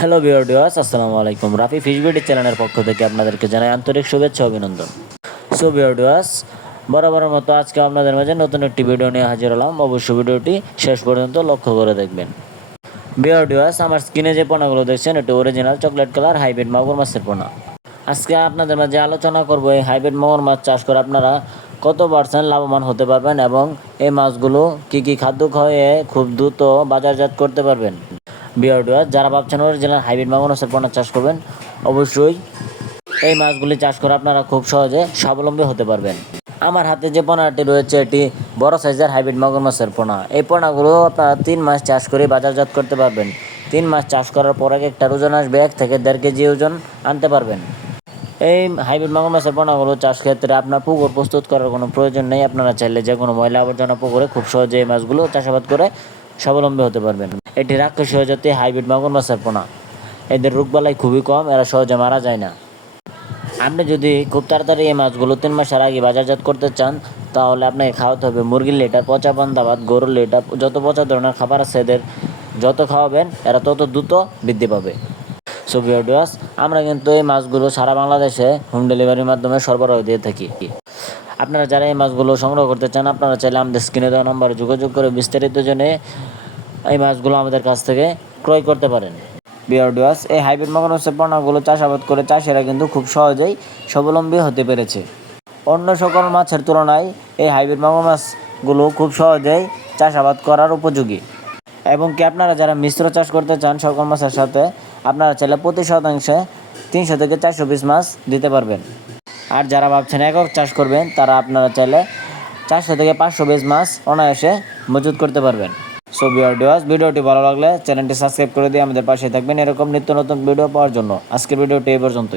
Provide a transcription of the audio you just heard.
Hello বিওডিওস আসসালামু আলাইকুম। Rafi fish beauty চ্যানেলের পক্ষ থেকে আপনাদেরকে জানাই আন্তরিক শুভেচ্ছা অভিনন্দন। সো বিওডিওস বরাবরের মতো আজকে আপনাদের মাঝে নতুন একটি ভিডিও নিয়ে হাজির হলাম। অবশ্যই ভিডিওটি শেষ পর্যন্ত লক্ষ্য করে দেখবেন। বিওডিওস আমার স্কিনে যে পোনাগুলো দেখছেন, এটি অরিজিনাল চকলেট কালার হাইব্রিড মাগুর মাছের পোনা। আজকে আপনাদের মাঝে আলোচনা করব এই হাইব্রিড মাগুর মাছ চাষ করে আপনারা কত পার্সেন্ট লাভবান হতে পারবেন এবং এই মাছগুলো কি কি খাদ্য খাওয়িয়ে খুব দ্রুত বাজারজাত করতে পারবেন। বিয়ারডুয়ার যারা ভাবছেন অরিজিনাল হাইব্রিড মাগুর মাছের পোনা চাষ করবেন, অবশ্যই এই মাছগুলি চাষ করে আপনারা খুব সহজে স্বাবলম্বী হতে পারবেন। আমার হাতে যে পোনাটি রয়েছে, এটি বড় সাইজের হাইব্রিড মাগুর মাছের পোনা। এই পোনাগুলো আপনারা তিন মাস চাষ করে বাজারজাত করতে পারবেন। তিন মাস চাষ করার পর এক একটা ওজন আসবে, এক থেকে দেড় কেজি ওজন আনতে পারবেন। এই হাইব্রিড মাগুর মাছের পোনাগুলো চাষ ক্ষেত্রে আপনার পুকুর প্রস্তুত করার কোনো প্রয়োজন নেই। আপনারা চাইলে যে কোনো ময়লা আবর্জনা পুকুরে খুব সহজে এই মাছগুলো চাষাবাদ করে স্বাবলম্বী হতে পারবেন। এটি রাক্ষসীয় জাতীয় হাইব্রিড মাগুর মাছের পোনা। এদের রোগবালাই খুবই কম, এরা সহজে মারা যায় না। আপনি যদি খুব তাড়াতাড়ি এই মাছগুলো তিন মাসের আগে বাজারজাত করতে চান, তাহলে আপনাকে খাওয়াতে হবে মুরগির লিটার পচা ভাত, গরুর লিটার যত পচা ধরনের খাবার আছে এদের যত খাওয়াবেন, এরা তত দ্রুত বৃদ্ধি পাবে। সো আমরা কিন্তু এই মাছগুলো সারা বাংলাদেশে হোম ডেলিভারির মাধ্যমে সরবরাহ দিয়ে থাকি। আপনারা যারা এই মাছগুলো সংগ্রহ করতে চান, আপনারা চাইলে আমাদের স্ক্রিনে দেওয়া নম্বরে যোগাযোগ করে বিস্তারিত জেনে এই মাছগুলো আমাদের কাছ থেকে ক্রয় করতে পারেন। বিয়ারডুয়াস এই হাইব্রিড মাগনসের পণ্যগুলো চাষাবাদ করে চাষিরা কিন্তু খুব সহজেই স্বাবলম্বী হতে পেরেছে। অন্য সকল মাছের তুলনায় এই হাইব্রিড মাগুর মাছগুলো খুব সহজেই চাষাবাদ করার উপযোগী। এবং কি আপনারা যারা মিশ্র চাষ করতে চান সকল মাছের সাথে, আপনারা চাইলে প্রতি শতাংশে তিনশো থেকে চারশো পিস মাছ দিতে পারবেন। আর যারা ভাবছেন একক চাষ করবেন, তারা আপনারা চাইলে চারশো থেকে পাঁচশো বেজ মাছ অনায়াসে মজুত করতে পারবেন। সো ভিডিওস ভিডিওটি ভালো লাগলে চ্যানেলটি সাবস্ক্রাইব করে দিয়ে আমাদের পাশে থাকবেন। এরকম নিত্য নতুন ভিডিও পাওয়ার জন্য। আজকের ভিডিওটি এই পর্যন্তই।